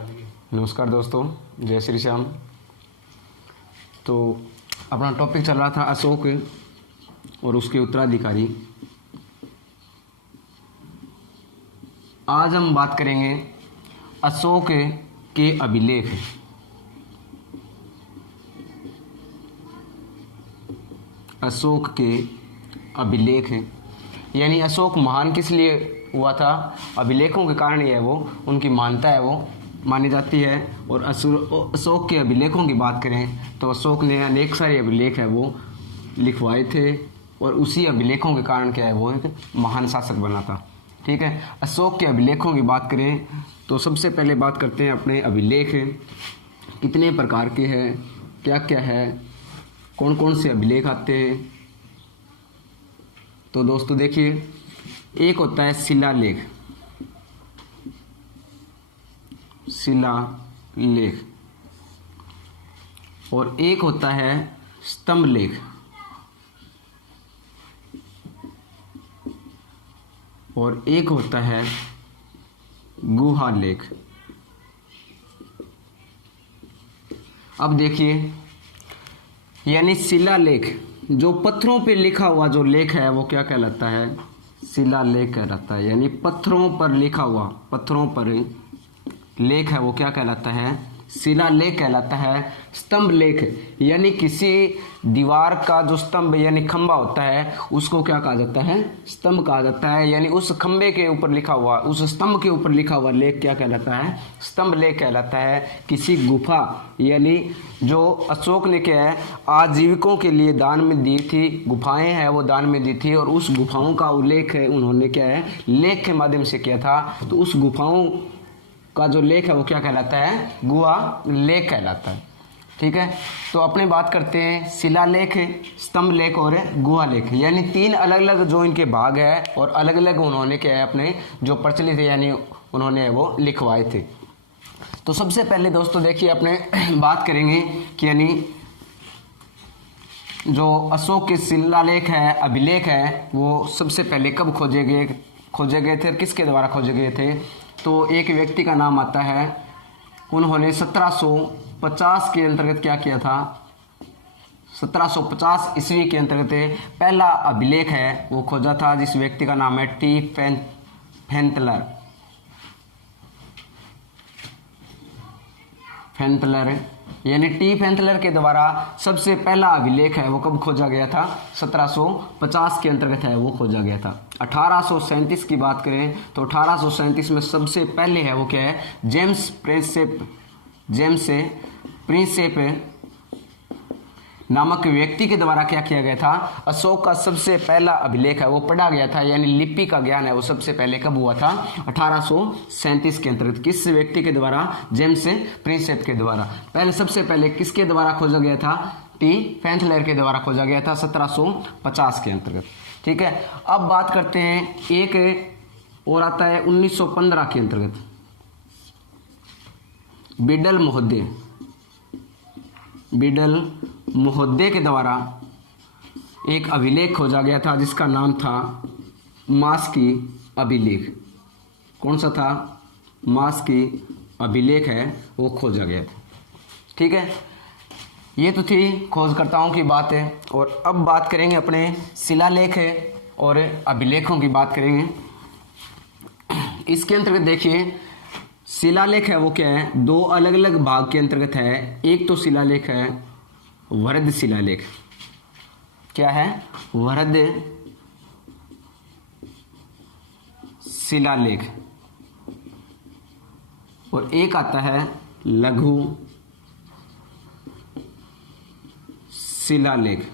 नमस्कार दोस्तों, जय श्री श्याम। तो अपना टॉपिक चल रहा था अशोक और उसके उत्तराधिकारी। आज हम बात करेंगे अशोक के अभिलेख। अशोक के अभिलेख यानी अशोक महान किस लिए हुआ था, अभिलेखों के कारण ही है वो, उनकी मान्यता है वो मानी जाती है। और अशोक के अभिलेखों की बात करें तो अशोक ने अनेक सारे अभिलेख है वो लिखवाए थे और उसी अभिलेखों के कारण क्या है वो एक महान शासक बना था। ठीक है, अशोक के अभिलेखों की बात करें तो सबसे पहले बात करते हैं अपने अभिलेख कितने प्रकार के हैं, क्या क्या है, कौन कौन से अभिलेख आते हैं। तो दोस्तों देखिए, एक होता है शिलालेख। शिलालेख और एक होता है स्तंभ लेख और एक होता है गुहा लेख। अब देखिए, यानी शिलालेख जो पत्थरों पे लिखा हुआ जो लेख है वो क्या कहलाता है, शिलालेख कहलाता है। यानी पत्थरों पर लिखा हुआ, पत्थरों पर लेख है वो क्या कहलाता है, शिलालेख कहलाता है। स्तंभ लेख यानी किसी दीवार का जो स्तंभ यानी खंबा होता है उसको क्या कहा जाता है, स्तंभ कहा जाता है। यानी उस खंबे के ऊपर लिखा हुआ, उस स्तंभ के ऊपर लिखा हुआ लेख क्या कहलाता है, स्तंभ लेख कहलाता है। किसी गुफा यानी जो अशोक ने क्या है आजीविकों के लिए दान में दी थी, गुफाएं हैं वो दान में दी थी और उस गुफाओं का उल्लेख है उन्होंने क्या है लेख के माध्यम से किया था। तो उस गुफाओं का जो लेख है वो क्या कहलाता है, गुहा लेख कहलाता है। ठीक है, तो अपने बात करते हैं शिलालेख, स्तंभ लेख और गुहा लेख। यानी तीन अलग अलग जो इनके भाग है और अलग अलग उन्होंने क्या है अपने जो प्रचलित है यानी उन्होंने वो लिखवाए थे। तो सबसे पहले दोस्तों देखिए, अपने बात करेंगे कि यानी जो अशोक के शिलालेख है, अभिलेख है, वो सबसे पहले कब खोजे गए थे, किसके द्वारा खोजे गए थे। तो एक व्यक्ति का नाम आता है, उन्होंने 1750 के अंतर्गत क्या किया था, 1750 ईस्वी के अंतर्गत पहला अभिलेख है वो खोजा था, जिस व्यक्ति का नाम है टी फैंतलर। यानी टी फैंतलर के द्वारा सबसे पहला अभिलेख है वो कब खोजा गया था, 1750 के अंतर्गत है वो खोजा गया था। 1837 की बात करें तो 1837 में सबसे पहले है वो क्या है, जेम्स प्रिंसेप नामक व्यक्ति के द्वारा क्या किया गया था, अशोक का सबसे पहला अभिलेख है वो पढ़ा गया था। यानी लिपि का ज्ञान है वो सबसे पहले कब हुआ था, 1837 के अंतर्गत। किस व्यक्ति के द्वारा, जेम्स प्रिंसेप के द्वारा। पहले सबसे पहले किसके द्वारा खोजा गया था, टी फैंथलर के द्वारा खोजा गया था 1750 के अंतर्गत। ठीक है, अब बात करते हैं एक और आता है 1915 के अंतर्गत, बिडल महोदय के द्वारा एक अभिलेख खोजा गया था जिसका नाम था मास्की अभिलेख। कौन सा था, मास्की अभिलेख है वो खोजा गया था। ठीक है, ये तो थी खोजकर्ताओं की बात है। और अब बात करेंगे अपने शिलालेख और अभिलेखों की बात करेंगे। इसके अंतर्गत देखिए, शिलालेख है वो क्या है, दो अलग अलग भाग के अंतर्गत है। एक तो शिलालेख है वृहद शिलालेख, क्या है, वृहद शिलालेख, और एक आता है लघु शिलालेख।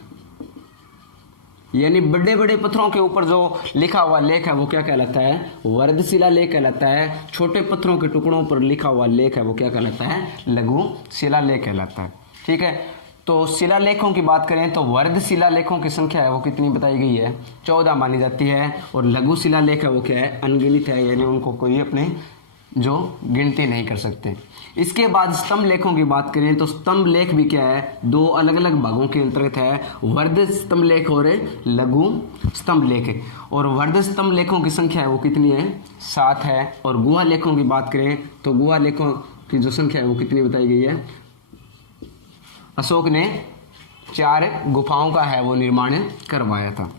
यानी बड़े बड़े पत्थरों के ऊपर जो लिखा हुआ लेख है वो क्या कहलाता है, वृहद शिलालेख कहलाता है। छोटे पत्थरों के टुकड़ों पर लिखा हुआ लेख है वो क्या कहलाता है, लघु शिलालेख कहलाता है। ठीक है, तो शिलालेखों की बात करें तो वृहद शिलालेखों की संख्या है वो कितनी बताई गई है, 14 मानी जाती है। और लघु शिलालेख है वो क्या है, अनगिनत है, यानी उनको कोई अपने जो गिनती नहीं कर सकते। इसके बाद स्तंभ लेखों की बात करें तो स्तंभ लेख भी क्या है, दो अलग अलग भागों के अंतर्गत है, वृहद स्तंभ लेख और लघु स्तंभ लेख। और वृहद स्तंभ लेखों की संख्या है वो कितनी है, 7 है। और गुहा लेखों की बात करें तो गुहा लेखों की जो संख्या है वो कितनी बताई गई है। अशोक ने 4 गुफाओं का है वो निर्माण करवाया था।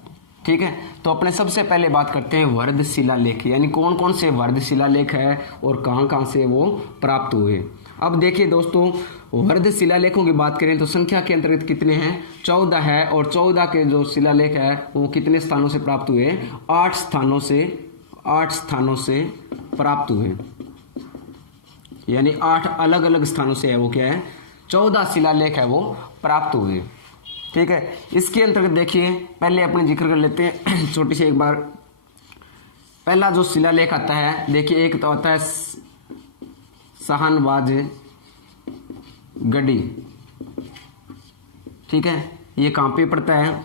ठीक है, तो अपने सबसे पहले बात करते हैं वर्ध शिलालेख, यानी कौन कौन से वर्ध शिलालेख है और कहाँ कहाँ से वो प्राप्त हुए। अब देखिए दोस्तों, वर्ध शिलालेखों की बात करें तो संख्या के अंतर्गत कितने हैं, 14 है, और 14 के जो शिलालेख है वो कितने स्थानों से प्राप्त हुए, 8 स्थानों से प्राप्त हुए, यानी 8 अलग अलग स्थानों से है वो क्या है, 14 शिलालेख है वो प्राप्त हुए। ठीक है, इसके अंतर्गत देखिए पहले अपने जिक्र कर लेते हैं छोटी सी एक बार। पहला जो शिलालेख आता है, देखिए एक तो आता है शाहनवाज गढ़ी। ठीक है, ये कहाँ पे पड़ता है,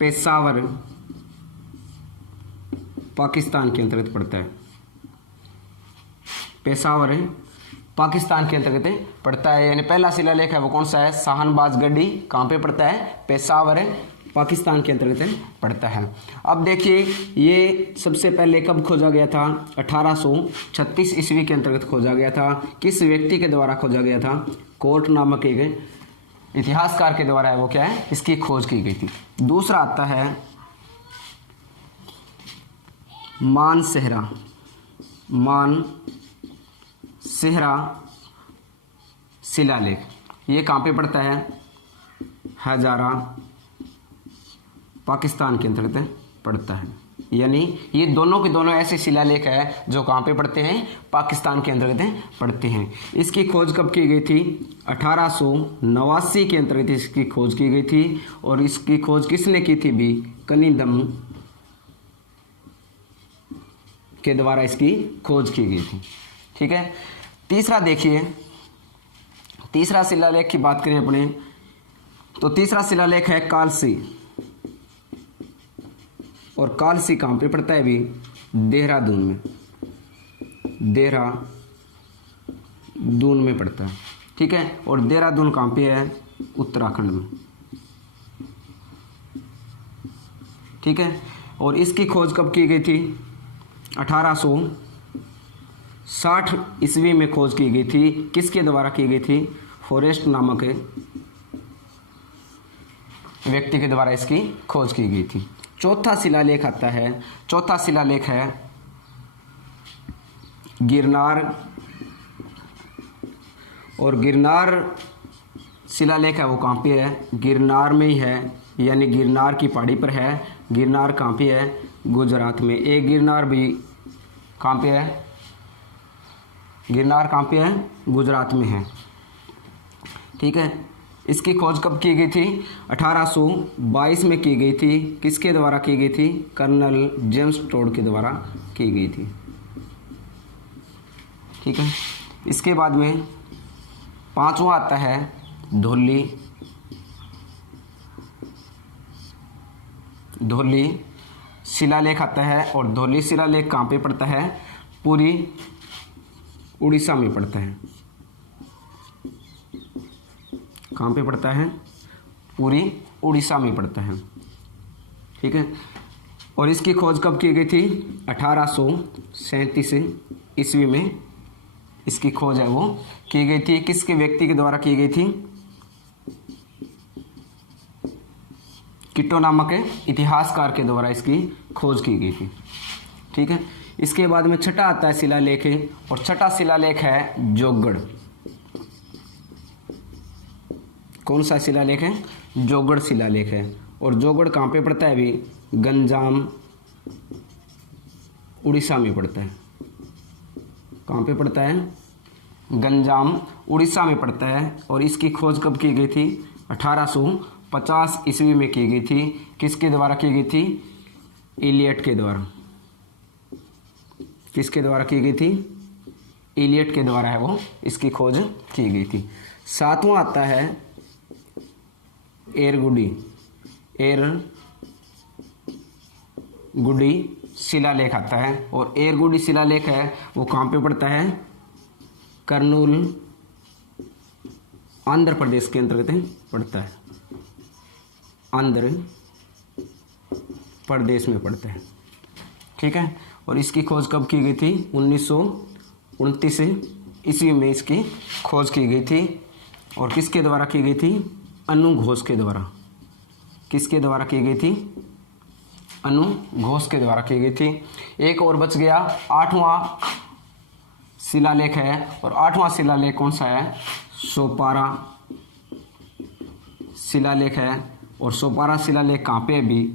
पेशावर पाकिस्तान के अंतर्गत पड़ता है। पेशावर पाकिस्तान के अंतर्गत पड़ता है, यानी पहला शिलालेख है वो कौन सा है, शाहनवाज गढ़ी। कहाँ पे पड़ता है, पेशावर पाकिस्तान के अंतर्गत पड़ता है। अब देखिए ये सबसे पहले कब खोजा गया था, 1836 ईस्वी के अंतर्गत खोजा गया था। किस व्यक्ति के द्वारा खोजा गया था, कोर्ट नामक एक इतिहासकार के द्वारा है वो क्या है, इसकी खोज की गई थी। दूसरा आता है मानसेहरा शिलालेख। ये कहाँ पे पड़ता है, हजारा पाकिस्तान के अंतर्गत पड़ता है। यानी ये दोनों के दोनों ऐसे शिलालेख है जो कहाँ पे पड़ते हैं, पाकिस्तान के अंतर्गत पड़ते हैं। इसकी खोज कब की गई थी, 1889 के अंतर्गत इसकी खोज की गई थी। और इसकी खोज किसने की थी भी, कनिंदम के द्वारा इसकी खोज की गई थी। ठीक है, तीसरा देखिए, तीसरा शिलालेख की बात करें अपने तो तीसरा शिलालेख है कालसी। और कालसी कहाँ पे पड़ता है भी, देहरादून में पड़ता है। ठीक है, और देहरादून कहाँ पे है, उत्तराखंड में। ठीक है, और इसकी खोज कब की गई थी, 1860 ईस्वी में खोज की गई थी। किसके द्वारा की गई थी, फॉरेस्ट नामक व्यक्ति के द्वारा इसकी खोज की गई थी। चौथा शिलालेख आता है, चौथा शिलालेख है गिरनार। और गिरनार शिलालेख है वो कहाँ पे है, गिरनार में ही है, यानी गिरनार की पहाड़ी पर है। गिरनार कहाँ पे है, गुजरात में। एक गिरनार भी कहाँ पे है, गिरनार कहाँ पे है, गुजरात में है। ठीक है, इसकी खोज कब की गई थी, 1822 में की गई थी। किसके द्वारा की गई थी, कर्नल जेम्स टोड के द्वारा की गई थी। ठीक है, इसके बाद में पांचवा आता है धौली शिलालेख आता है। और धौली शिलालेख कहाँ पे पड़ता है, पूरी उड़ीसा में पड़ता है। कहाँ पे पड़ता है, पूरी उड़ीसा में पड़ता है। ठीक है, और इसकी खोज कब की गई थी, 1837 ईस्वी में इसकी खोज है वो की गई थी। किसके व्यक्ति के द्वारा की गई थी, किट्टो नामक इतिहासकार के द्वारा इसकी खोज की गई थी। ठीक है, इसके बाद में छठा आता है शिलालेख, और छठा शिलालेख है जोगढ़। कौन सा शिलालेख है, जोगढ़ शिलालेख है। और जोगढ़ कहाँ पे पड़ता है अभी, गंजाम उड़ीसा में पड़ता है। कहाँ पे पड़ता है, गंजाम उड़ीसा में पड़ता है। और इसकी खोज कब की गई थी, 1850 ईस्वी में की गई थी। किसके द्वारा की गई थी, इलियट के द्वारा। किसके द्वारा की गई थी, इलियट के द्वारा है वो इसकी खोज की गई थी। सातवां आता है एरगुडी शिलालेख आता है। और एरगुडी शिलालेख है वो कहाँ पे पड़ता है, कर्नूल आंध्र प्रदेश के अंतर्गत पड़ता है। आंध्र प्रदेश में पड़ता है। ठीक है, और इसकी खोज कब की गई थी, 1929 ईस्वी में इसकी खोज की गई थी। और किसके द्वारा की गई थी? अनु घोष के द्वारा। किसके द्वारा की गई थी? अनु घोष के द्वारा की गई थी। एक और बच गया, 8वां शिलालेख है। और 8वां शिलालेख कौन सा है? सोपारा शिलालेख है। और सोपारा शिलालेख कहाँ पे? भी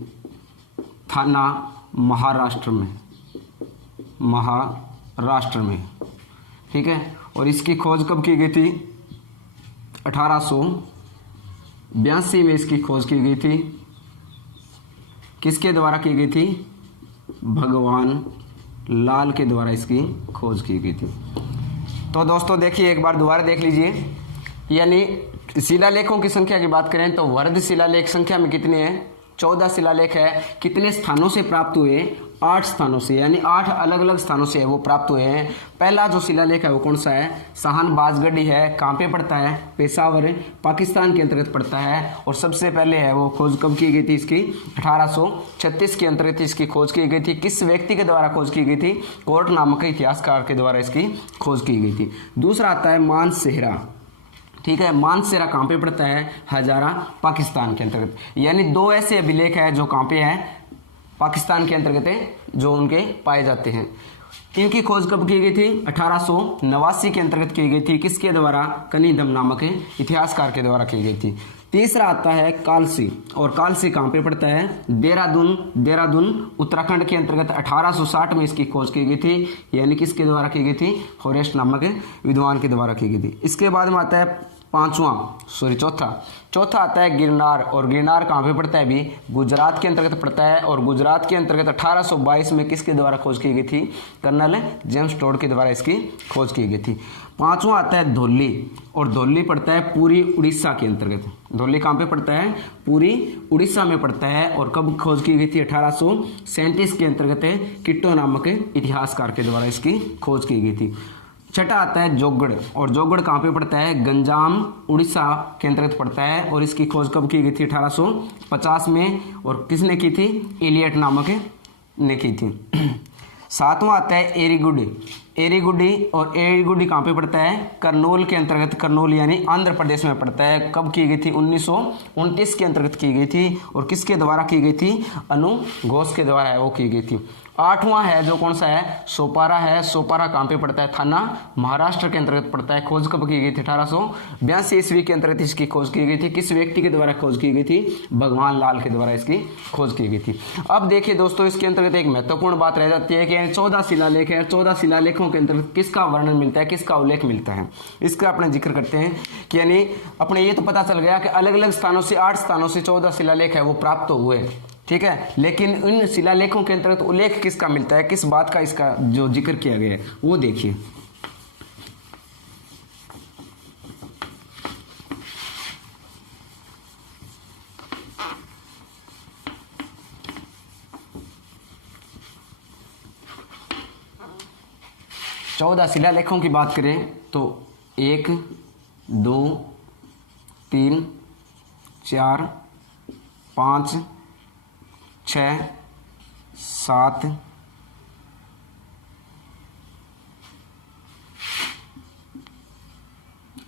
थाना महाराष्ट्र में, महाराष्ट्र में। ठीक है। और इसकी खोज कब की गई थी? 1882 में इसकी खोज की गई थी। किसके द्वारा की गई थी? भगवान लाल के द्वारा इसकी खोज की गई थी। तो दोस्तों देखिए, एक बार दोबारा देख लीजिए। यानी शिलालेखों की संख्या की बात करें तो वर्ध शिलालेख संख्या में कितने हैं? 14 शिलालेख है। कितने स्थानों से प्राप्त हुए? 8 स्थानों से, यानी 8 अलग अलग स्थानों से वो प्राप्त हुए हैं। पहला जो शिलालेख है वो कौन सा है? साहन बाजगढ़ी है। कहाँ पे पड़ता है? पेशावर, पाकिस्तान के अंतर्गत पड़ता है। और सबसे पहले है वो खोज कब की गई थी इसकी? 1836 के अंतर्गत इसकी खोज की गई थी। किस व्यक्ति के द्वारा खोज की गई थी? कोर्ट नामक इतिहासकार के द्वारा इसकी खोज की गई थी। दूसरा आता है मानसेहरा। ठीक है। मानसेहरा कहाँ पे पड़ता है? हजारा, पाकिस्तान के अंतर्गत। यानी 2 ऐसे अभिलेख है जो कहाँ पे है? पाकिस्तान के अंतर्गत है, जो उनके पाए जाते हैं। इनकी खोज कब की गई थी? 1889 के अंतर्गत की गई थी। किसके द्वारा? कनिदम नामक इतिहासकार के द्वारा की गई थी। तीसरा आता है कालसी। और कालसी कहाँ पे पड़ता है? देहरादून उत्तराखंड के अंतर्गत 1860 में इसकी खोज की गई थी। यानी किसके द्वारा की गई थी? फॉरेस्ट नामक विद्वान के द्वारा की गई थी। इसके बाद में आता है चौथा आता है गिरनार। और गिरनार कहाँ पे पड़ता है? भी गुजरात के अंतर्गत पड़ता है। और गुजरात के अंतर्गत 1822 में किसके द्वारा खोज की गई थी? कर्नल जेम्स टोड के द्वारा इसकी खोज की गई थी। 5वां आता है धौली। और धौली पड़ता है पूरी उड़ीसा के अंतर्गत। धौली कहाँ पे पड़ता है? पूरी उड़ीसा में पड़ता है। और कब खोज की गई थी? 1837 के अंतर्गत किट्टो नामक इतिहासकार के द्वारा इसकी खोज की गई थी। छठा आता है जोगड़। और जोगड़ कहाँ पे पड़ता है? गंजाम, उड़ीसा के अंतर्गत पड़ता है। और इसकी खोज कब की गई थी? 1850 में। और किसने की थी? एलियट नामक ने की थी। 7वां आता है एरीगुडी। और एरीगुडी कहाँ पे पड़ता है? करनूल के अंतर्गत। करनूल यानी आंध्र प्रदेश में पड़ता है। कब की गई थी? 1929 के अंतर्गत की गई थी। और किसके द्वारा की गई थी? अनु घोष के द्वारा है वो की गई थी। 8वां है जो कौन सा है? सोपारा है। सोपारा कहाँ पे पड़ता है? थाना महाराष्ट्र के अंतर्गत पड़ता है। खोज कब की गई थी? 1882 ईस्वी के अंतर्गत इसकी खोज की गई थी। किस व्यक्ति के द्वारा खोज की गई थी? भगवान लाल के द्वारा इसकी खोज की गई थी। अब देखिए दोस्तों, इसके अंतर्गत एक महत्वपूर्ण बात रह जाती है कि 14 शिलालेख है। 14 शिलालेखों के अंतर्गत किसका वर्णन मिलता है? किसका उल्लेख मिलता है? इसका अपने जिक्र करते हैं कि यानी अपने ये तो पता चल गया कि अलग अलग स्थानों से 8 स्थानों से 14 शिलालेख है वो प्राप्त हुए। ठीक है। लेकिन इन शिलालेखों के अंतर्गत उल्लेख किसका मिलता है? किस बात का इसका जो जिक्र किया गया है वो देखिए। चौदह शिलालेखों की बात करें तो 1, 2, 3, 4, 5, 6, 7,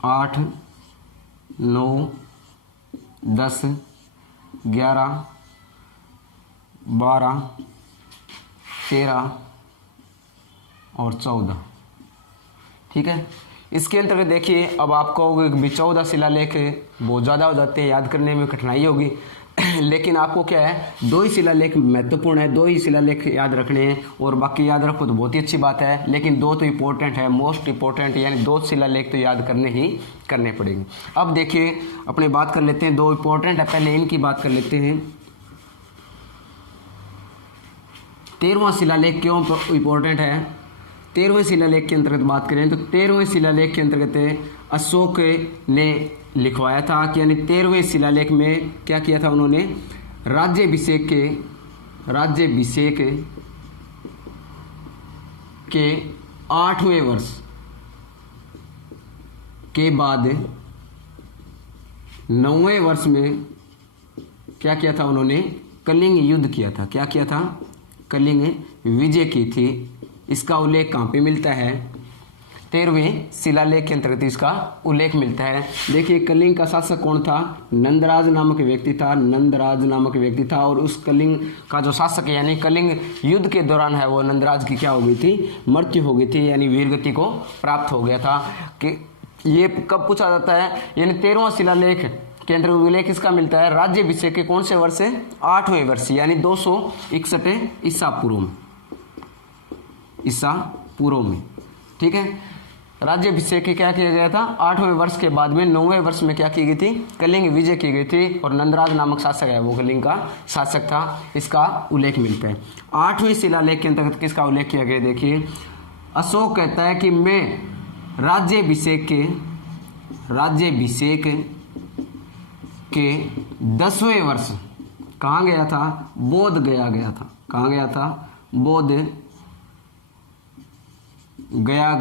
8, 9, 10, 11, 12, 13 और 14। ठीक है। इसके अंतर्गत देखिए, अब आप कहोगे कि 14 शिलालेख बहुत ज़्यादा हो जाते हैं, याद करने में कठिनाई होगी। लेकिन आपको क्या है, 2 ही शिलालेख महत्वपूर्ण है, 2 ही शिलालेख याद रखने हैं। और बाकी याद रखो तो बहुत ही अच्छी बात है, लेकिन 2 तो इंपॉर्टेंट है, मोस्ट इंपॉर्टेंट, यानी 2 शिलालेख तो याद करने पड़ेंगे। अब देखिए अपने बात कर लेते हैं, 2 इंपॉर्टेंट है, पहले इनकी बात कर लेते हैं। 13वां शिलालेख क्यों इंपॉर्टेंट है? 13वें शिलालेख के अंतर्गत बात करें तो 13वें शिलालेख के अंतर्गत अशोक ने लिखवाया था कि यानी 13वें शिलालेख में क्या किया था उन्होंने, राज्याभिषेक के 8वें वर्ष के बाद 9वें वर्ष में क्या किया था उन्होंने, कलिंग युद्ध किया था। क्या किया था? कलिंग विजय की थी। इसका उल्लेख कहाँ पे मिलता है? 13वें शिलालेख के अंतर्गत इसका उल्लेख मिलता है। देखिए कलिंग का शासक कौन था, नंदराज नामक व्यक्ति था, नंदराज नामक व्यक्ति था। और उस कलिंग का जो शासक है यानी कलिंग युद्ध के दौरान है वो नंदराज की क्या हो गई थी, मृत्यु हो गई थी, यानी वीरगति को प्राप्त हो गया था। कि ये कब पूछा जाता है, यानी 13वां शिलालेख के अंतर्गत उल्लेख इसका मिलता है राज्याभिषेक के कौन से वर्ष से, 8वें वर्ष यानी 261 ईसा पूर्व में। ठीक है, राज्याभिषेक के क्या किया गया था, 8वें वर्ष के बाद में 9वें वर्ष में क्या की गई थी, कलिंग विजय की गई थी और नंदराज नामक शासक है वो कलिंग का शासक था, इसका उल्लेख मिलता है। 8वें शिलालेख के अंतर्गत किसका उल्लेख किया गया, देखिए अशोक कहता है कि मैं राज्याभिषेक के 10वें वर्ष कहाँ गया था, बोध गया था। कहाँ गया था, बोध गया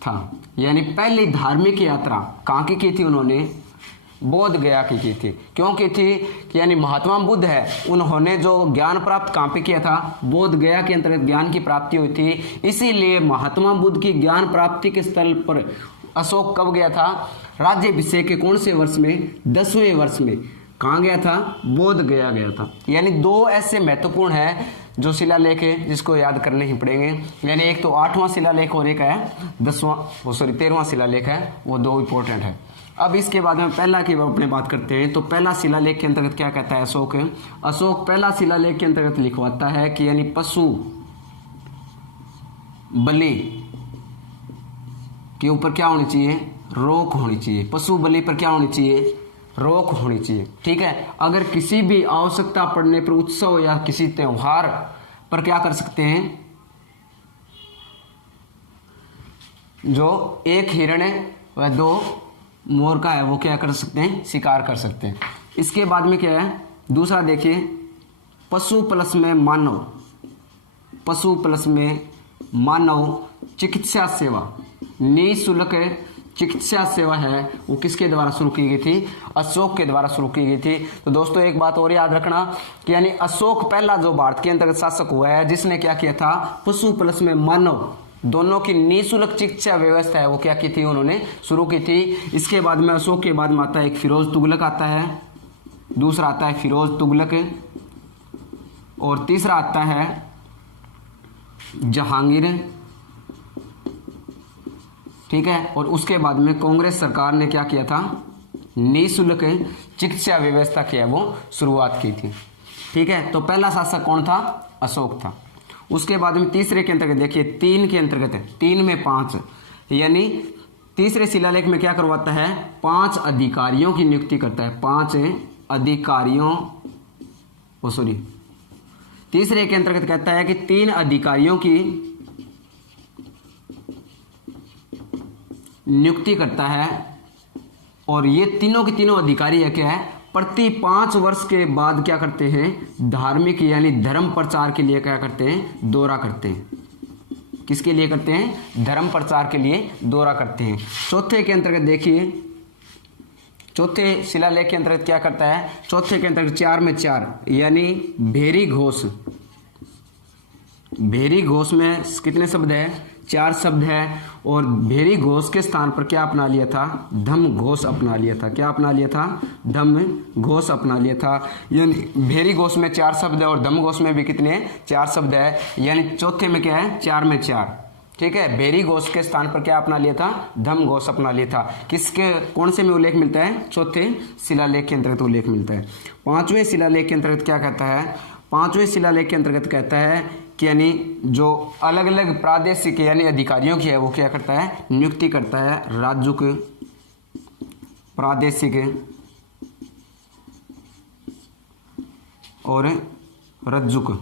था। यानी पहली धार्मिक यात्रा कहाँ की थी उन्होंने, बोध गया की थी। क्यों की थी कि यानी महात्मा बुद्ध है उन्होंने जो ज्ञान प्राप्त कहाँ पे किया था, बोध गया के अंतर्गत ज्ञान की प्राप्ति हुई थी। इसीलिए महात्मा बुद्ध की ज्ञान प्राप्ति के स्थल पर अशोक कब गया था, राज्याभिषेक के कौन से वर्ष में, 10वें वर्ष में कहाँ गया था, बोध गया था। यानी दो ऐसे महत्वपूर्ण है जो शिलालेख है जिसको याद करने ही पड़ेंगे। यानी एक तो 8वां शिलालेख और एक है 13वां शिलालेख है, वो दो इंपॉर्टेंट है। अब इसके बाद में पहला की अपने बात करते हैं। तो पहला शिलालेख के अंतर्गत क्या कहता है अशोक पहला शिलालेख के अंतर्गत लिखवाता है कि यानी पशु बलि के ऊपर क्या होनी चाहिए, रोक होनी चाहिए। पशु बलि पर क्या होनी चाहिए, रोक होनी चाहिए। ठीक है, अगर किसी भी आवश्यकता पड़ने पर उत्सव या किसी त्योहार पर क्या कर सकते हैं, जो एक हिरण व 2 मोर का है वो क्या कर सकते हैं, शिकार कर सकते हैं। इसके बाद में क्या है दूसरा, देखिए पशु प्लस में मानव चिकित्सा सेवा, निःशुल्क चिकित्सा सेवा है वो किसके द्वारा शुरू की गई थी, अशोक के द्वारा शुरू की गई थी। तो दोस्तों एक बात और याद रखना कि यानी अशोक पहला जो भारत के अंतर्गत शासक हुआ है जिसने क्या किया था, पशु प्लस में मानव दोनों की निःशुल्क चिकित्सा व्यवस्था है वो क्या की थी, उन्होंने शुरू की थी। इसके बाद में अशोक के बाद में आता है एक फिरोज तुगलक आता है, दूसरा आता है फिरोज तुगलक और तीसरा आता है जहांगीर। ठीक है, और उसके बाद में कांग्रेस सरकार ने क्या किया था, निःशुल्क चिकित्सा व्यवस्था की है वो शुरुआत की थी। ठीक है, तो पहला शासक कौन था, अशोक था। उसके बाद में तीसरे के अंतर्गत देखिए 3 के अंतर्गत 3 में 5 यानी तीसरे शिलालेख में क्या करवाता है, 5 अधिकारियों की नियुक्ति करता है, 5 अधिकारियों तीसरे के अंतर्गत कहता है कि 3 अधिकारियों की नियुक्ति करता है और ये तीनों के तीनों अधिकारी है क्या है, प्रति 5 वर्ष के बाद क्या करते हैं, धार्मिक यानी धर्म प्रचार के लिए क्या करते हैं, दौरा करते हैं। किसके लिए करते हैं, धर्म प्रचार के लिए दौरा करते हैं। चौथे के अंतर्गत देखिए, चौथे शिलालेख के अंतर्गत क्या करता है, चौथे के अंतर्गत 4 में 4 यानी भेरी घोष में कितने शब्द है, 4 शब्द है। और भेरी घोष के स्थान पर क्या अपना लिया था, धम घोष अपना लिया था। क्या अपना लिया था, धम घोष अपना लिया था। यानी भेरी घोष में 4 शब्द है और धम घोष में भी कितने 4 शब्द है। यानी चौथे में क्या है, 4 में 4। ठीक है, भेरी घोष के स्थान पर क्या अपना लिया था, धम घोष अपना लिया था। किसके कौन से में उल्लेख मिलता है, चौथे शिलालेख के अंतर्गत उल्लेख मिलता है। 5वें शिलालेख के अंतर्गत क्या कहता है, 5वें शिलालेख के अंतर्गत कहता है कि यानी जो अलग अलग प्रादेशिक यानी अधिकारियों की है वो क्या करता है, नियुक्ति करता है। राज्य प्रादेशिक और रज्जुक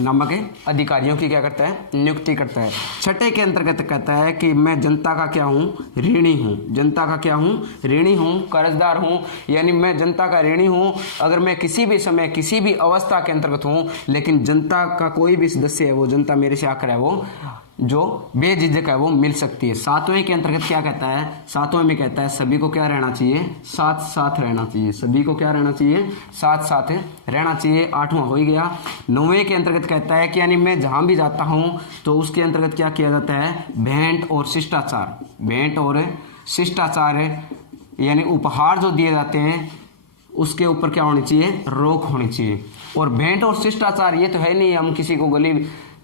नामक अधिकारियों की क्या करता है, नियुक्ति करता है। छठे के अंतर्गत कहता है कि मैं जनता का क्या हूँ, ऋणी हूँ। जनता का क्या हूँ, ऋणी हूँ, कर्जदार हूँ। यानी मैं जनता का ऋणी हूँ। अगर मैं किसी भी समय किसी भी अवस्था के अंतर्गत हूँ लेकिन जनता का कोई भी सदस्य है वो जनता मेरे से आकर है वो जो बेझिझक है वो मिल सकती है। सातवें के अंतर्गत क्या कहता है, सातवें में कहता है सभी को क्या रहना चाहिए, साथ साथ रहना चाहिए। सभी को क्या रहना चाहिए, साथ साथ रहना चाहिए। आठवां हो ही गया। नौवें के अंतर्गत कहता है कि यानी मैं जहां भी जाता हूं तो उसके अंतर्गत क्या किया जाता है, भेंट और शिष्टाचार, भेंट और शिष्टाचार यानी उपहार जो दिए जाते हैं उसके ऊपर क्या होनी चाहिए, रोक होनी चाहिए। और भेंट और शिष्टाचार ये तो है नहीं हम किसी को गली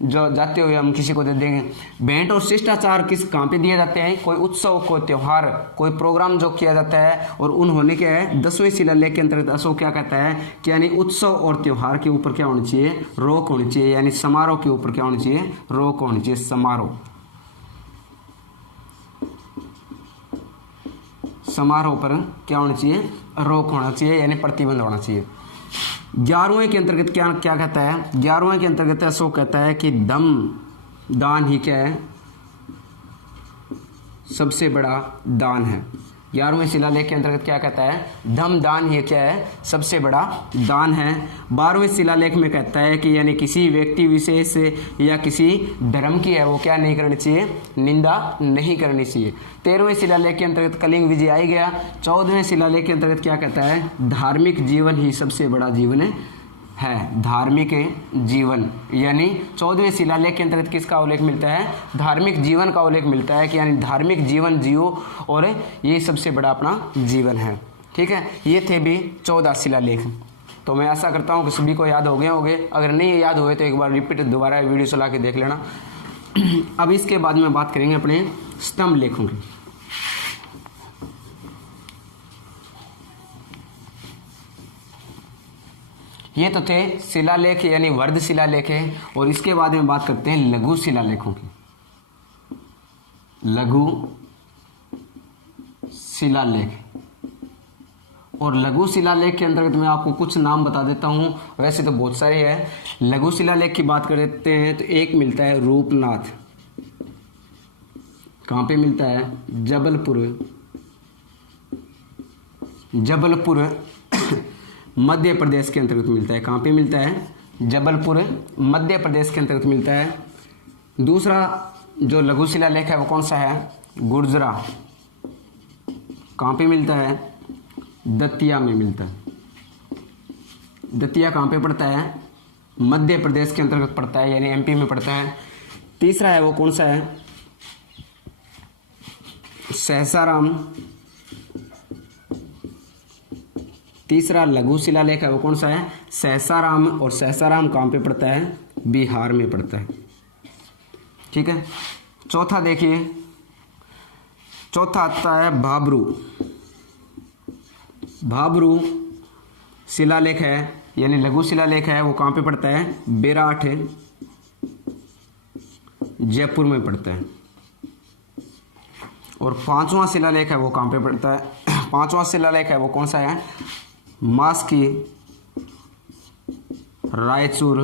जो जाते हुए हम किसी को दे देंगे। भेंट और शिष्टाचार किस कहाँ पे दिए जाते हैं, कोई उत्सव, कोई त्योहार, कोई प्रोग्राम जो किया जाता है। और उन्होंने क्या है, 10वें शिलालेख के अंतर्गत अशोक क्या कहता है कि यानी उत्सव और त्योहार के ऊपर क्या होनी चाहिए, रोक होनी चाहिए। यानी समारोह के ऊपर क्या होनी चाहिए, रोक होनी चाहिए। समारोह, समारोह पर क्या होना चाहिए, रोक होना चाहिए, यानी प्रतिबंध होना चाहिए। 11वें के अंतर्गत क्या क्या कहता है, 11वें के अंतर्गत अशोक कहता है कि दम दान ही क्या है, सबसे बड़ा दान है। 11वें शिलालेख के अंतर्गत क्या कहता है, धम दान ही क्या है, सबसे बड़ा दान है। 12वें शिलालेख में कहता है कि यानी किसी व्यक्ति विशेष या किसी धर्म की है वो क्या नहीं करनी चाहिए, निंदा नहीं करनी चाहिए। 13वें शिलालेख के अंतर्गत कलिंग विजय आई गया। 14वें शिलालेख के अंतर्गत क्या कहता है, धार्मिक जीवन ही सबसे बड़ा जीवन है। धार्मिक जीवन यानी 14वें शिलालेख के अंतर्गत किसका उल्लेख मिलता है, धार्मिक जीवन का उल्लेख मिलता है कि यानी धार्मिक जीवन जियो और ये सबसे बड़ा अपना जीवन है। ठीक है, ये थे भी 14 शिलालेख। तो मैं आशा करता हूँ कि सभी को याद हो गए होंगे। अगर नहीं याद हुए तो एक बार रिपीट दोबारा वीडियो चला के देख लेना। अब इसके बाद में बात करेंगे अपने स्तंभ लेखों की। ये तो थे शिलालेख यानी वर्ध शिलालेख है। और इसके बाद में बात करते हैं लघु शिलालेखों की। लघु शिलालेख, और लघु शिलालेख के अंतर्गत मैं आपको कुछ नाम बता देता हूं, वैसे तो बहुत सारे हैं। लघु शिलालेख की बात करते हैं तो एक मिलता है रूपनाथ, कहां पे मिलता है, जबलपुर, जबलपुर मध्य प्रदेश के अंतर्गत मिलता है। कहाँ पे मिलता है, जबलपुर मध्य प्रदेश के अंतर्गत मिलता है। दूसरा जो लघु शिलालेख है वो कौन सा है, गुर्जरा, कहाँ पे मिलता है, दतिया में मिलता है। दतिया कहाँ पे पड़ता है, मध्य प्रदेश के अंतर्गत पड़ता है, यानी एमपी में पड़ता है। तीसरा है वो कौन सा है, सहसाराम, तीसरा लघु शिलालेख है वो कौन सा है, सहसाराम। और सहसाराम कहाँ पे पड़ता है, बिहार में पड़ता है। ठीक है, चौथा देखिए, चौथा आता है भाबरू। भाबरू शिलालेख है यानी लघु शिलालेख है, वो कहाँ पे पड़ता है, बेराठ जयपुर में पड़ता है। और पांचवा शिलालेख है वो कहाँ पे पड़ता है, पांचवा शिलालेख है वो कौन सा है, मास्की, रायचूर,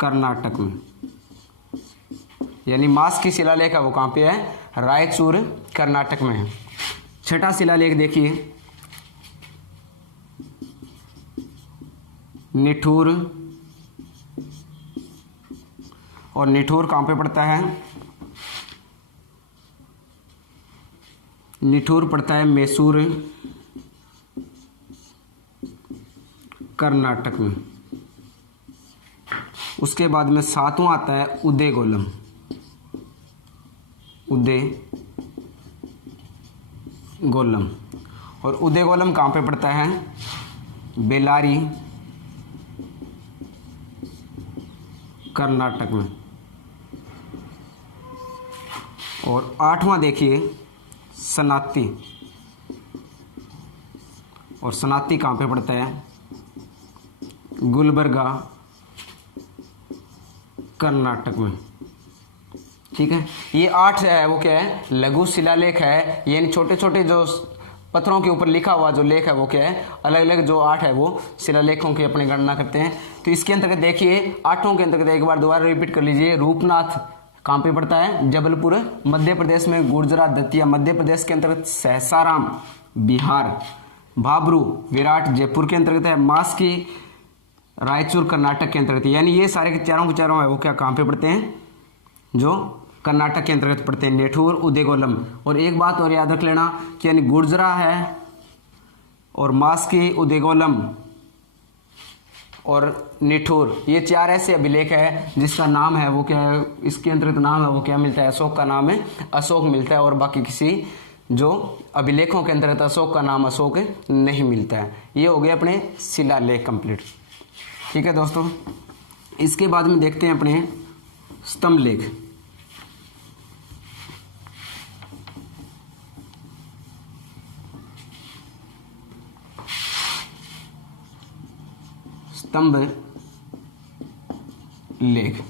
कर्नाटक में। यानी मास्की शिलालेख है वो कहाँ पे है, रायचूर कर्नाटक में है। छठा शिलालेख देखिए, निठूर, और निठूर कहाँ पे पड़ता है, निठूर पड़ता है मैसूर कर्नाटक में। उसके बाद में सातवां आता है उदयगोलम, उदयगोलम। और उदयगोलम कहाँ पे पड़ता है, बेलारी कर्नाटक में। और आठवां देखिए सनाती, और सनाती कहाँ पे पड़ता है, गुलबर्गा कर्नाटक में। ठीक है, ये 8 है वो क्या है, लघु शिलालेख है, यानी छोटे छोटे जो पत्थरों के ऊपर लिखा हुआ जो लेख है वो क्या है, अलग अलग जो 8 है वो शिलालेखों की अपनी गणना करते हैं। तो इसके अंतर्गत देखिए, 8 के अंतर्गत एक बार दोबारा रिपीट कर लीजिए। रूपनाथ कहाँ पे पड़ता है, जबलपुर मध्य प्रदेश में। गुर्जरा दतिया मध्य प्रदेश के अंतर्गत। सहसाराम बिहार। भाबरू विराट जयपुर के अंतर्गत है। मास्की रायचूर कर्नाटक के अंतर्गत, यानी ये सारे के चारों है वो क्या कहाँ पे पड़ते हैं, जो कर्नाटक के अंतर्गत पड़ते हैं, नेठूर, उदेगोलम। और एक बात और याद रख लेना कि यानी गुर्जरा है और मास्की, उदेगोलम और निठूर, ये 4 ऐसे अभिलेख है जिसका नाम है वो क्या है, इसके अंतर्गत नाम है वो क्या मिलता है, अशोक का नाम है अशोक मिलता है, और बाकी किसी जो अभिलेखों के अंतर्गत अशोक का नाम अशोक नहीं मिलता है। ये हो गए अपने शिलालेख कंप्लीट। ठीक है दोस्तों, इसके बाद में देखते हैं अपने स्तंभ लेख। स्तंभ लेख,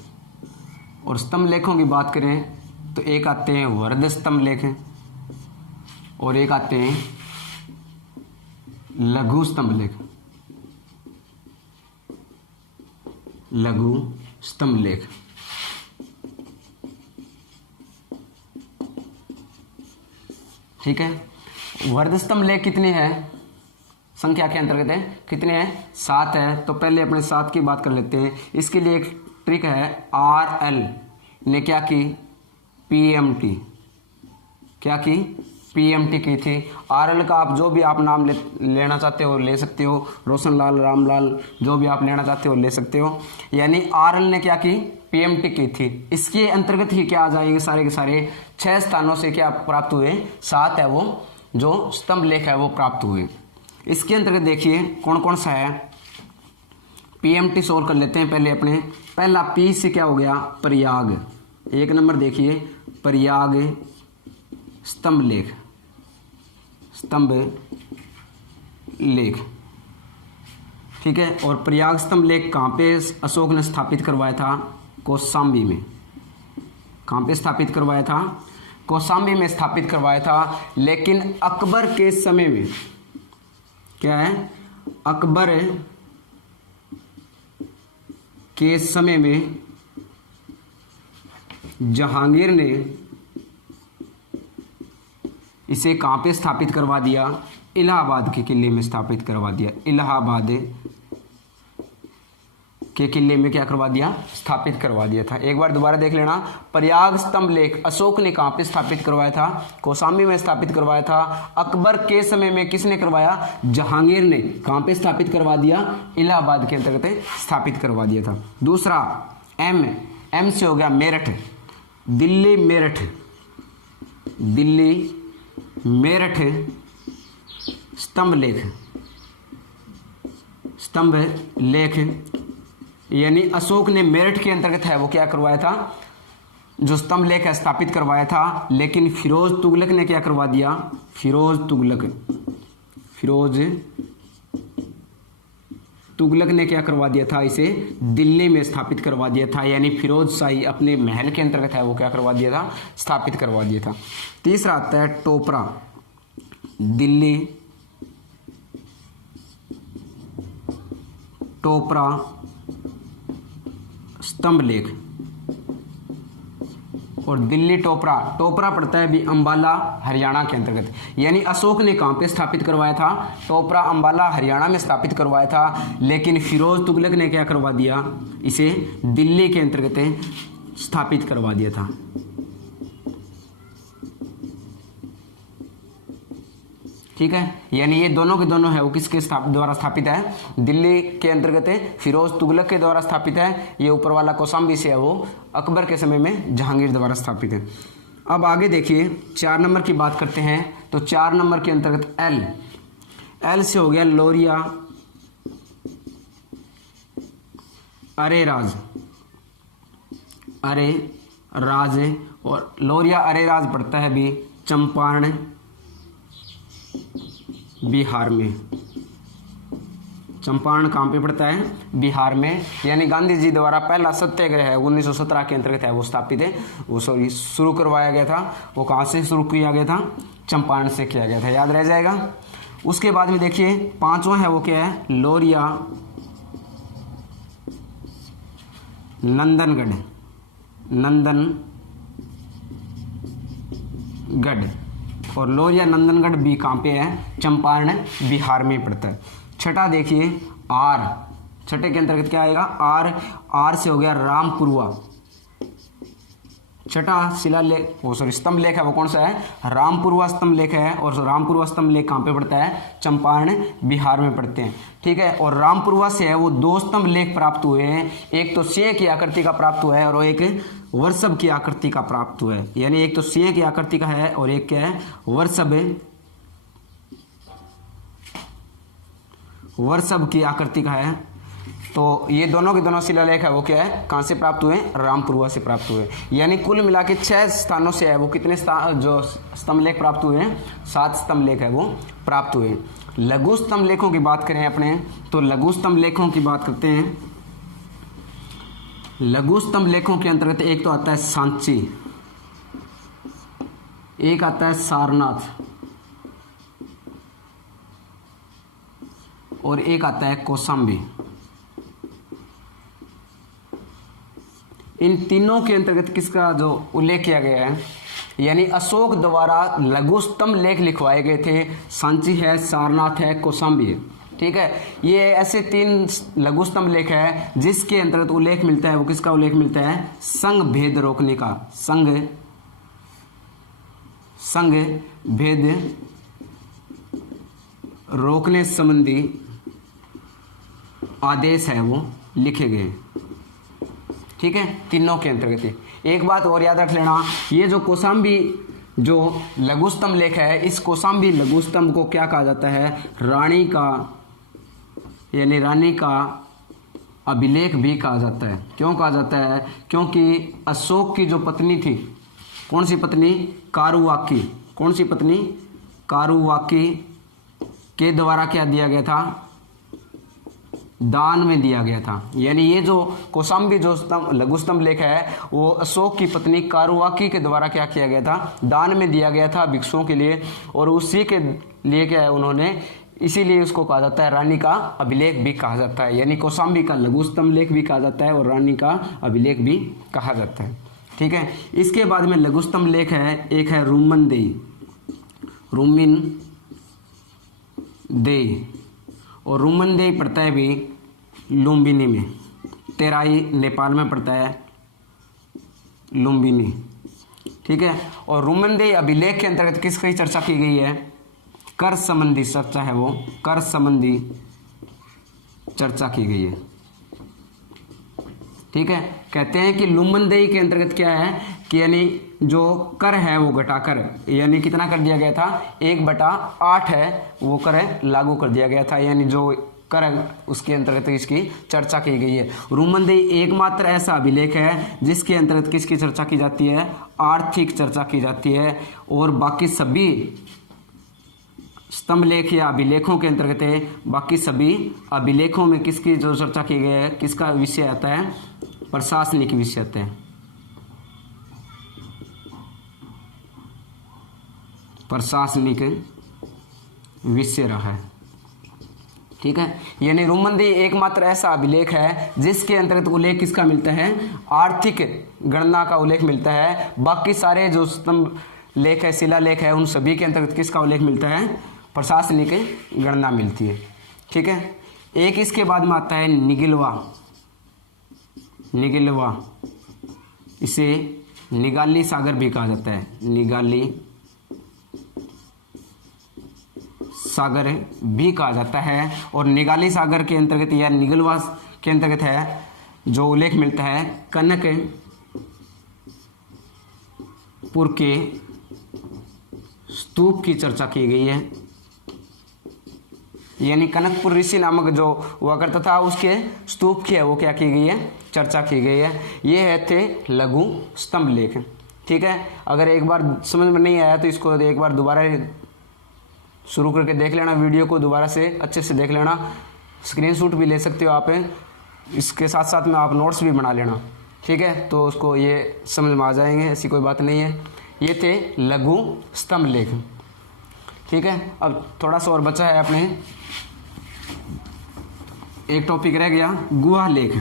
और स्तंभ लेखों की बात करें तो एक आते हैं वर्ध स्तंभ लेख और एक आते हैं लघु स्तंभ लेख। लघु स्तंभ लेख, ठीक है। वर्ध स्तंभ लेख कितने हैं, संख्या के अंतर्गत है, कितने हैं, 7 है। तो पहले अपने 7 की बात कर लेते हैं। इसके लिए एक ट्रिक है, RL ने क्या की, PMT, क्या की, PMT की थी। RL का आप जो भी आप नाम लेना चाहते हो ले सकते हो, रोशनलाल, रामलाल, जो भी आप लेना चाहते हो ले सकते हो। यानी RL ने क्या की, PMT की थी। इसके अंतर्गत ही क्या आ जाएंगे, सारे के सारे 6 स्थानों से क्या प्राप्त हुए, 7 है वो जो स्तंभ लेख है वो प्राप्त हुए। इसके अंतर्गत देखिए कौन कौन सा है, PMT सोल्व कर लेते हैं पहले अपने। पहला P से क्या हो गया, प्रयाग, 1 नंबर देखिए, प्रयाग स्तंभ लेख, स्तंभ लेख, ठीक है। और प्रयाग स्तंभ लेख कहाँ पे अशोक ने स्थापित करवाया था, कौशाम्बी में। कहाँ पे स्थापित करवाया था, कौशाम्बी में स्थापित करवाया था। लेकिन अकबर के समय में क्या है, अकबर के समय में जहांगीर ने इसे कहाँ पे स्थापित करवा दिया, इलाहाबाद के किले में स्थापित करवा दिया। इलाहाबाद के किले में क्या करवा दिया, स्थापित करवा दिया था। एक बार दोबारा देख लेना, प्रयाग स्तंभ लेख अशोक ने कहाँ पे स्थापित करवाया था, कौशाम्बी में स्थापित करवाया था। अकबर के समय में किसने करवाया, जहांगीर ने कहाँ पे स्थापित करवा दिया, इलाहाबाद के अंतर्गत स्थापित करवा दिया था। दूसरा एम से हो गया मेरठ, दिल्ली मेरठ, दिल्ली मेरठ स्तंभ लेख, स्तंभ लेख, यानी अशोक ने मेरठ के अंतर्गत है वो क्या करवाया था, जो स्तंभ लेख है स्थापित करवाया था। लेकिन फिरोज तुगलक ने क्या करवा दिया, फिरोज तुगलक ने क्या करवा दिया था, इसे दिल्ली में स्थापित करवा दिया था। यानी फिरोज शाही अपने महल के अंतर्गत है वो क्या करवा दिया था, स्थापित करवा दिया था। तीसरा आता है टोपरा, दिल्ली टोपरा स्तंभ लेख, और दिल्ली टोपरा पड़ता है भी अंबाला हरियाणा के अंतर्गत। यानी अशोक ने कहाँ पे स्थापित करवाया था, टोपरा अंबाला हरियाणा में स्थापित करवाया था। लेकिन फिरोज तुगलक ने क्या करवा दिया, इसे दिल्ली के अंतर्गत स्थापित करवा दिया था। ठीक है, यानी ये दोनों के दोनों है वो किसके द्वारा स्थापित है, दिल्ली के अंतर्गत है, फिरोज तुगलक के द्वारा स्थापित है। ये ऊपर वाला कौशाम्बी से है वो अकबर के समय में जहांगीर द्वारा स्थापित है। अब आगे देखिए 4 नंबर की बात करते हैं। तो 4 नंबर के अंतर्गत एल से हो गया लोरिया अरे राज, और लोरिया अरे राज पड़ता है भी चंपारण बिहार में। चंपारण कहाँ पे पड़ता है, बिहार में। यानी गांधी जी द्वारा पहला सत्याग्रह है 1917 के अंतर्गत है वो स्थापित है, वो शुरू करवाया गया था। वो कहाँ से शुरू किया गया था, चंपारण से किया गया था, याद रह जाएगा। उसके बाद में देखिए 5वां है वो क्या है, लोरिया नंदनगढ़, और लोरिया नंदनगढ़ भी कहाँ पे है, चंपारण बिहार में पड़ता है। छठा देखिए छठे के अंतर्गत क्या आएगा, आर, आर से हो गया रामपुरवा। छठा शिलालेख, वो सॉरी स्तंभ लेख है वो कौन सा है, रामपुरवा स्तंभ लेख है। और रामपुरवा स्तंभ लेख कहाँ पे पड़ता है, चंपारण बिहार में पड़ते हैं। ठीक है, और रामपुरवा से है वो 2 स्तंभ लेख प्राप्त हुए हैं, एक तो सिंह की आकृति का प्राप्त हुआ है और एक वर्षभ की आकृति का प्राप्त हुआ है। यानी एक तो सिंह की आकृति का है और एक क्या है, वर्षभ की आकृति का है। तो ये दोनों के दोनों शिलालेख है वो क्या है, कहाँ से प्राप्त हुए, रामपुरवा से प्राप्त हुए। यानी कुल मिला के 6 स्थानों से है वो कितने जो स्तंभ लेख प्राप्त हुए हैं, 7 स्तंभ लेख है वो प्राप्त हुए। लघु स्तंभ लेखों की बात करें अपने, तो लघु स्तंभ लेखों की बात करते हैं। लघु स्तंभ लेखों के अंतर्गत एक तो आता है सांची, एक आता है सारनाथ और एक आता है कौशाम्बी। इन तीनों के अंतर्गत किसका जो उल्लेख किया गया है, यानी अशोक द्वारा लघु स्तंभ लेख लिखवाए गए थे। सांची है, सारनाथ है, कौशाम्बी है। ठीक है, ये ऐसे 3 लघु स्तंभ लेख है जिसके अंतर्गत उल्लेख मिलता है, वो किसका उल्लेख मिलता है, संघ भेद रोकने का। संघ भेद रोकने संबंधी आदेश है वो लिखे गए। ठीक है, तीनों के अंतर्गत। एक बात और याद रख लेना, ये जो कौशाम्बी जो लघु स्तंभ लेख है, इस कौशाम्बी लघु स्तंभ को क्या कहा जाता है, रानी का, यानी रानी का अभिलेख भी कहा जाता है। क्यों कहा जाता है, क्योंकि अशोक की जो पत्नी थी, कौन सी पत्नी, कारुवाकी, कौन सी पत्नी, कारुवाकी के द्वारा क्या दिया गया था, दान में दिया गया था। यानी ये जो कौशाम्बी जो स्तंभ लघु स्तंभ लेख है वो अशोक की पत्नी कारुवाकी के द्वारा क्या किया गया था, दान में दिया गया था भिक्षुओं के लिए। और उसी के लिए क्या है उन्होंने, इसीलिए उसको कहा जाता है रानी का अभिलेख भी कहा जाता है। यानी कौशाम्बी का लघु स्तंभ लेख भी कहा जाता है और रानी का अभिलेख भी कहा जाता है। ठीक है, इसके बाद में लघु स्तंभ लेख है, एक है रुमनदेई, और रुमनदेई पड़ता है भी लुम्बिनी में, तेराई नेपाल में पड़ता है लुम्बिनी। ठीक है, और रुमनदेई अभिलेख के अंतर्गत किसकी चर्चा की गई है, कर संबंधी चर्चा है वो, कर संबंधी चर्चा की गई है। ठीक है, कहते हैं कि लुम्बिनी के अंतर्गत क्या है कि यानी जो कर है वो घटाकर, यानी कितना कर दिया गया था, 1/8 है वो कर लागू कर दिया गया था। यानी जो कर उसके अंतर्गत इसकी चर्चा की गई है। रुमनदेई एकमात्र ऐसा अभिलेख है जिसके अंतर्गत किसकी चर्चा की जाती है, आर्थिक चर्चा की जाती है। और बाकी सभी स्तंभ लेख या अभिलेखों के अंतर्गत है, बाकी सभी अभिलेखों में किसकी जो चर्चा की गई है, किसका विषय आता है, प्रशासनिक विषय आता है, प्रशासनिक विषय रहा है। ठीक है, यानी रुमनदेई एकमात्र ऐसा अभिलेख है जिसके अंतर्गत उल्लेख किसका मिलता है, आर्थिक गणना का उल्लेख मिलता है। बाकी सारे जो स्तंभ लेख है, शिला लेख है, उन सभी के अंतर्गत किसका उल्लेख मिलता है, प्रशासनिक गणना मिलती है। ठीक है, एक इसके बाद में आता है निगलवा, इसे निगाली सागर भी कहा जाता है, निगाली सागर भी कहा जाता है। और निगाली सागर के अंतर्गत या निगलवा के अंतर्गत है जो उल्लेख मिलता है, कनकपुर के स्तूप की चर्चा की गई है। यानी कनकपुर ऋषि नामक जो हुआ करता था उसके स्तूप की है वो क्या की गई है, चर्चा की गई है। ये है थे लघु स्तंभ लेख। ठीक है, अगर एक बार समझ में नहीं आया तो इसको एक बार दोबारा शुरू करके देख लेना, वीडियो को दोबारा से अच्छे से देख लेना, स्क्रीनशॉट भी ले सकते हो आप, इसके साथ साथ में आप नोट्स भी बना लेना। ठीक है, तो उसको ये समझ में आ जाएंगे, ऐसी कोई बात नहीं है। ये थे लघु स्तंभ लेख। ठीक है, अब थोड़ा सा और बचा है अपने, एक टॉपिक रह गया गुहा लेख।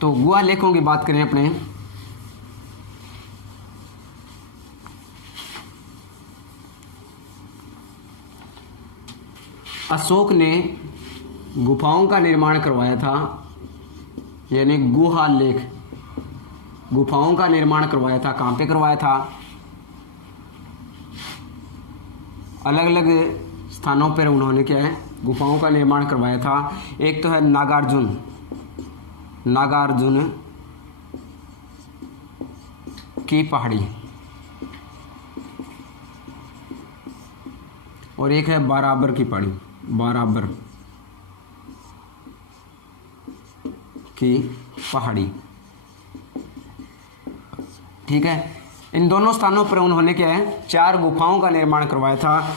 तो गुहा लेखों की बात करें अपने, अशोक ने गुफाओं का निर्माण करवाया था, यानी गुहा लेख, गुफाओं का निर्माण करवाया था। कहाँ पे करवाया था? अलग अलग स्थानों पर उन्होंने क्या है, गुफाओं का निर्माण करवाया था। एक तो है नागार्जुन, नागार्जुन की पहाड़ी, और एक है बाराबर की पहाड़ी, बाराबर की पहाड़ी। ठीक है, इन दोनों स्थानों पर उन्होंने क्या है, 4 गुफाओं का निर्माण करवाया था।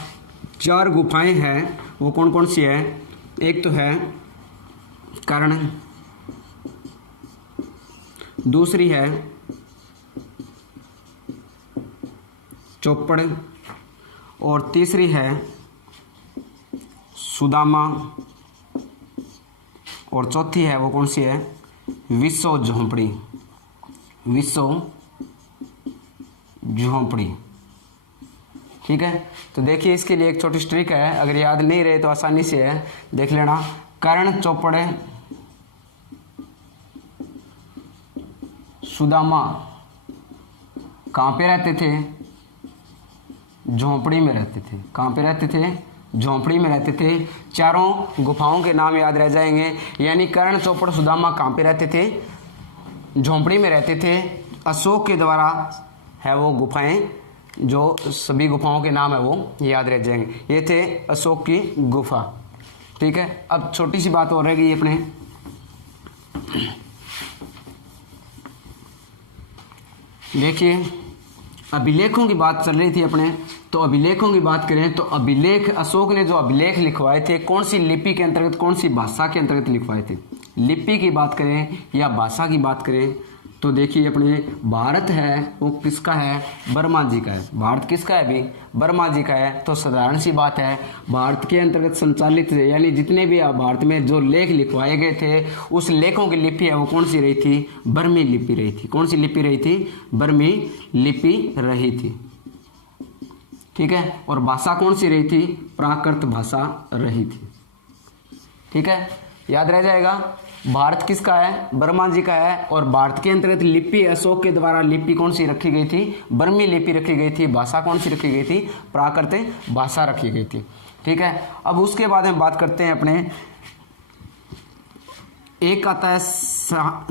4 गुफाएं हैं, वो कौन कौन सी है? एक तो है कर्ण, दूसरी है चौपड़, और तीसरी है सुदामा, और चौथी है वो कौन सी है? विसो झोंपड़ी, विसो झोंपड़ी। ठीक है, तो देखिए इसके लिए एक छोटी ट्रिक है, अगर याद नहीं रहे तो आसानी से है, देख लेना। कर्ण, चौपड़, सुदामा कहाँ पे रहते थे? झोंपड़ी में रहते थे। कहाँ पे रहते थे? झोंपड़ी में रहते थे। चारों गुफाओं के नाम याद रह जाएंगे, यानी कर्ण, चौपड़, सुदामा कहाँ पे रहते थे? झोंपड़ी में रहते थे। अशोक के द्वारा है वो गुफाएं, जो सभी गुफाओं के नाम है वो याद रह जाएंगे। ये थे अशोक की गुफा। ठीक है, अब छोटी सी बात और रह गई अपने, देखिए अभिलेखों की बात चल रही थी अपने, तो अभिलेखों की बात करें तो अभिलेख, अशोक ने जो अभिलेख लिखवाए थे कौन सी लिपि के अंतर्गत, कौन सी भाषा के अंतर्गत लिखवाए थे? लिपि की बात करें या भाषा की बात करें तो देखिए अपने भारत है वो किसका है? वर्मा जी का है। भारत किसका है अभी? वर्मा जी का है। तो साधारण सी बात है, भारत के अंतर्गत संचालित यानी जितने भी भारत में जो लेख लिखवाए गए थे उस लेखों की लिपि है वो कौन सी रही थी? बर्मी लिपि रही थी। कौन सी लिपि रही थी? बर्मी लिपि रही थी। ठीक है, और भाषा कौन सी रही थी? प्राकृत भाषा रही थी। ठीक है, याद रह जाएगा। भारत किसका है? वर्मा जी का है। और भारत के अंतर्गत लिपि, अशोक के द्वारा लिपि कौन सी रखी गई थी? बर्मी लिपि रखी गई थी। भाषा कौन सी रखी गई थी? प्राकृत भाषा रखी गई थी। ठीक है, अब उसके बाद में बात करते हैं अपने, एक आता है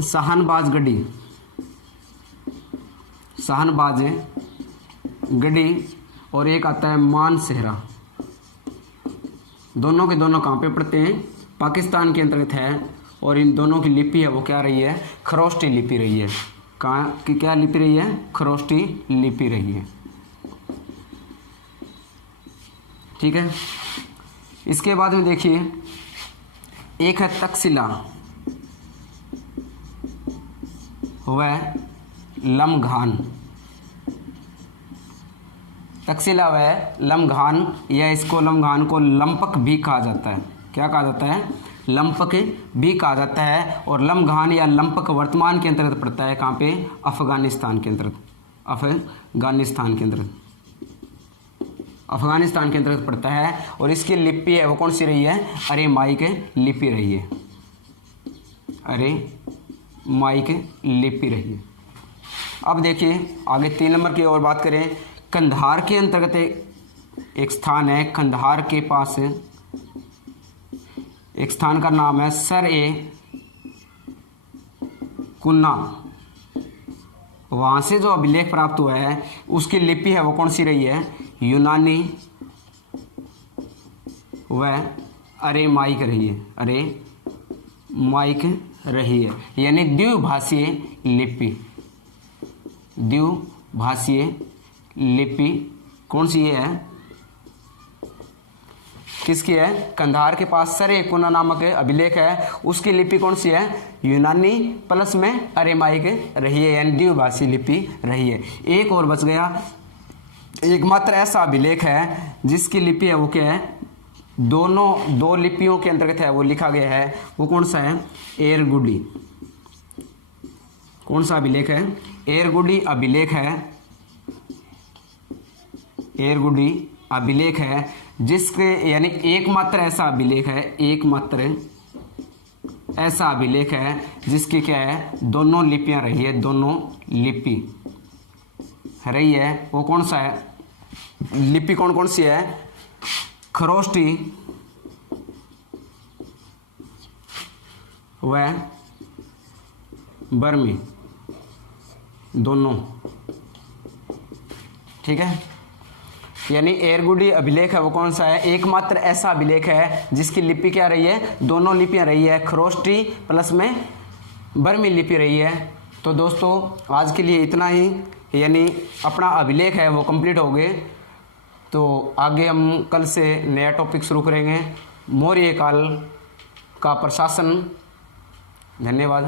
शाहनबाज गढ़ी, शाहनबाज गढ़ी, और एक आता है मानसेहरा। दोनों के दोनों कहाँ पे पड़ते हैं? पाकिस्तान के अंतर्गत है। और इन दोनों की लिपि है वो क्या रही है? खरोष्टी लिपि रही है। कहाँ की क्या लिपि रही है? खरोष्टी लिपि रही है। ठीक है, इसके बाद में देखिए एक है तक्षशिला व लमघान, तक्षशिला व लमघान, या इसको लमघान को लंपक भी कहा जाता है। क्या कहा जाता है? लंपक भी कहा जाता है। और लमघान या लंपक वर्तमान के अंतर्गत पड़ता है कहाँ पे? अफगानिस्तान के अंतर्गत, अफगानिस्तान के अंतर्गत, अफगानिस्तान के अंतर्गत पड़ता है। और इसकी लिपि है वो कौन सी रही है? अरेमाइक लिपि रही है, अरेमाइक लिपि रही है। अब देखिए आगे 3 नंबर की और बात करें, कंधार के अंतर्गत एक स्थान है, कंधार के पास एक स्थान का नाम है सर-ए कुन्ना। वहां से जो अभिलेख प्राप्त हुआ है उसकी लिपि है वो कौन सी रही है? यूनानी व अरेमाइक रही है, अरेमाइक रही है, यानी द्विभाषीय लिपि, द्विभाषीय लिपि कौन सी है? किसकी है? कंधार के पास सर-ए कुन्ना नामक अभिलेख है, उसकी लिपि कौन सी है? यूनानी प्लस में अरेमाइक रही है, यानी द्विभाषी लिपि रही है। एक और बच गया, एकमात्र ऐसा अभिलेख है जिसकी लिपि है वो क्या है? दो लिपियों के अंतर्गत है वो लिखा गया है, वो कौन सा है? एरगुडी। कौन सा अभिलेख है? एरगुडी अभिलेख है, एरगुडी अभिलेख है, जिसके यानी एकमात्र ऐसा अभिलेख है, एकमात्र ऐसा अभिलेख है जिसकी क्या है, दोनों लिपियां रही है, दोनों लिपि रही है। वो कौन सा है, लिपि कौन कौन सी है, खरोष्टी व बर्मी, दोनों। ठीक है, यानी एरगुडी अभिलेख है वो कौन सा है, एकमात्र ऐसा अभिलेख है जिसकी लिपि क्या रही है, दोनों लिपियां रही है, खरोष्टी प्लस में बर्मी लिपि रही है। तो दोस्तों आज के लिए इतना ही, यानी अपना अभिलेख है वो कंप्लीट हो गए। तो आगे हम कल से नया टॉपिक शुरू करेंगे, मौर्य काल का प्रशासन। धन्यवाद।